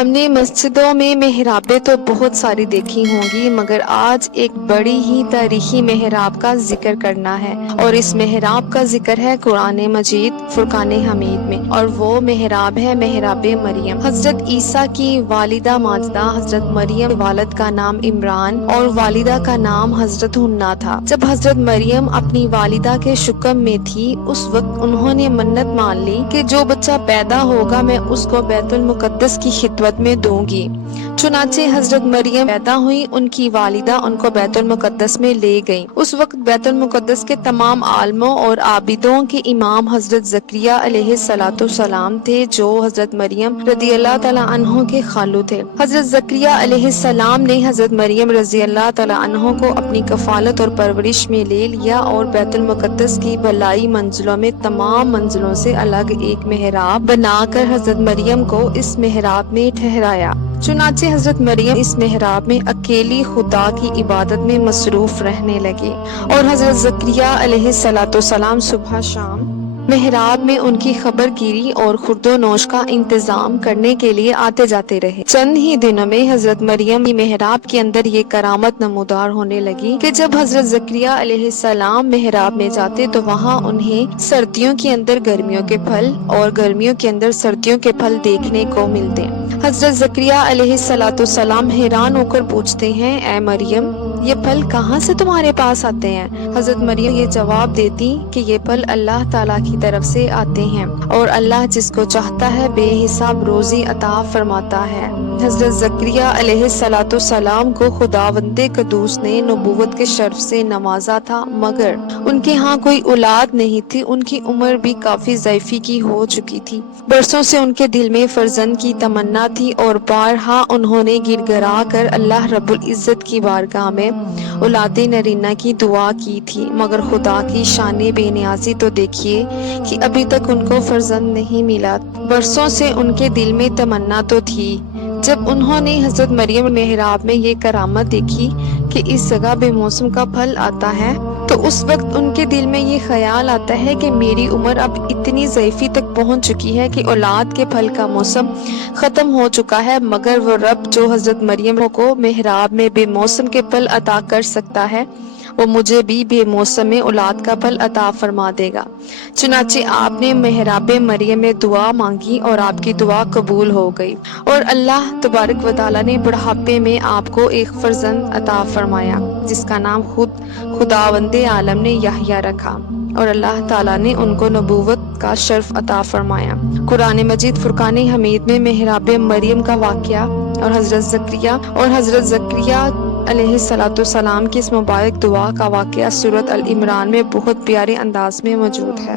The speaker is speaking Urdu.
ہم نے مسجدوں میں محرابیں تو بہت ساری دیکھی ہوں گی، مگر آج ایک بڑی ہی تاریخی محراب کا ذکر کرنا ہے، اور اس محراب کا ذکر ہے قرآن مجید فرقان حمید میں، اور وہ محراب ہے محراب مریم۔ حضرت عیسیٰ کی والدہ ماجدہ حضرت مریم، والد کا نام عمران اور والدہ کا نام حضرت حنا تھا۔ جب حضرت مریم اپنی والدہ کے شکم میں تھی، اس وقت انہوں نے منت مان لی کہ جو بچہ پیدا ہوگا میں اس کو بیت المقدس کی خدمت میں دوں گی۔ چنانچہ حضرت مریم پیدا ہوئی، ان کی والدہ ان کو بیت المقدس میں لے گئیں۔ اس وقت بیت المقدس کے تمام عالموں اور عابدوں کے امام حضرت زکریا علیہ السلام تھے، جو حضرت مریم رضی اللہ تعالیٰ عنہ کے خالو تھے۔ حضرت زکریا علیہ السلام نے حضرت مریم رضی اللہ تعالیٰ عنہ کو اپنی کفالت اور پرورش میں لے لیا، اور بیت المقدس کی بالائی منزلوں میں تمام منزلوں سے الگ ایک محراب بنا کر حضرت مریم کو اس محراب میں ٹھہرایا۔ چنانچہ حضرت مریم اس محراب میں اکیلی خدا کی عبادت میں مصروف رہنے لگی، اور حضرت زکریا علیہ السلام صبح شام محراب میں ان کی خبر گیری اور خورد و نوش کا انتظام کرنے کے لیے آتے جاتے رہے۔ چند ہی دنوں میں حضرت مریم کی محراب کے اندر یہ کرامت نمودار ہونے لگی کہ جب حضرت زکریا علیہ السلام محراب میں جاتے تو وہاں انہیں سردیوں کے اندر گرمیوں کے پھل اور گرمیوں کے اندر سردیوں کے پھل دیکھنے کو ملتے۔ حضرت زکریا علیہ السلام حیران ہو کر پوچھتے ہیں، اے مریم، یہ پھل کہاں سے تمہارے پاس آتے ہیں؟ حضرت مریم یہ جواب دیتی کہ یہ پھل اللہ تعالیٰ کی طرف سے آتے ہیں، اور اللہ جس کو چاہتا ہے بے حساب روزی عطا فرماتا ہے۔ حضرت زکریا علیہ السلام کو خداوند قدوس نے نبوت کے شرف سے نوازا تھا، مگر ان کے ہاں کوئی اولاد نہیں تھی۔ ان کی عمر بھی کافی ضعیفی کی ہو چکی تھی، برسوں سے ان کے دل میں فرزند کی تمنا تھی، اور بارہا انہوں نے گر گرا کر اللہ رب العزت کی بارگاہ میں اولاد نرینہ کی دعا کی تھی، مگر خدا کی شان بے نیازی تو دیکھیے کہ ابھی تک ان کو فرزند نہیں ملا۔ برسوں سے ان کے دل میں تمنا تو تھی۔ جب انہوں نے حضرت مریم محراب میں یہ کرامت دیکھی کہ اس جگہ بے موسم کا پھل آتا ہے، تو اس وقت ان کے دل میں یہ خیال آتا ہے کہ میری عمر اب اتنی ضعیفی تک پہنچ چکی ہے کہ اولاد کے پھل کا موسم ختم ہو چکا ہے، مگر وہ رب جو حضرت مریم کو محراب میں بے موسم کے پھل عطا کر سکتا ہے، وہ مجھے بھی بے موسم میں اولاد کا پھل عطا فرما دے گا۔ چنانچہ آپ نے محراب مریم میں دعا مانگی، اور آپ کی دعا قبول ہو گئی، اور اللہ تبارک و تعالیٰ نے بڑھاپے میں آپ کو ایک فرزند عطا فرمایا، جس کا نام خود خداوند عالم نے یحییٰ رکھا، اور اللہ تعالیٰ نے ان کو نبوت کا شرف عطا فرمایا۔ قرآن مجید فرقان حمید میں محراب مریم کا واقعہ اور حضرت زکریا علیہ السلام کی اس مبارک دعا کا واقعہ سورۃ ال عمران میں بہت پیارے انداز میں موجود ہے۔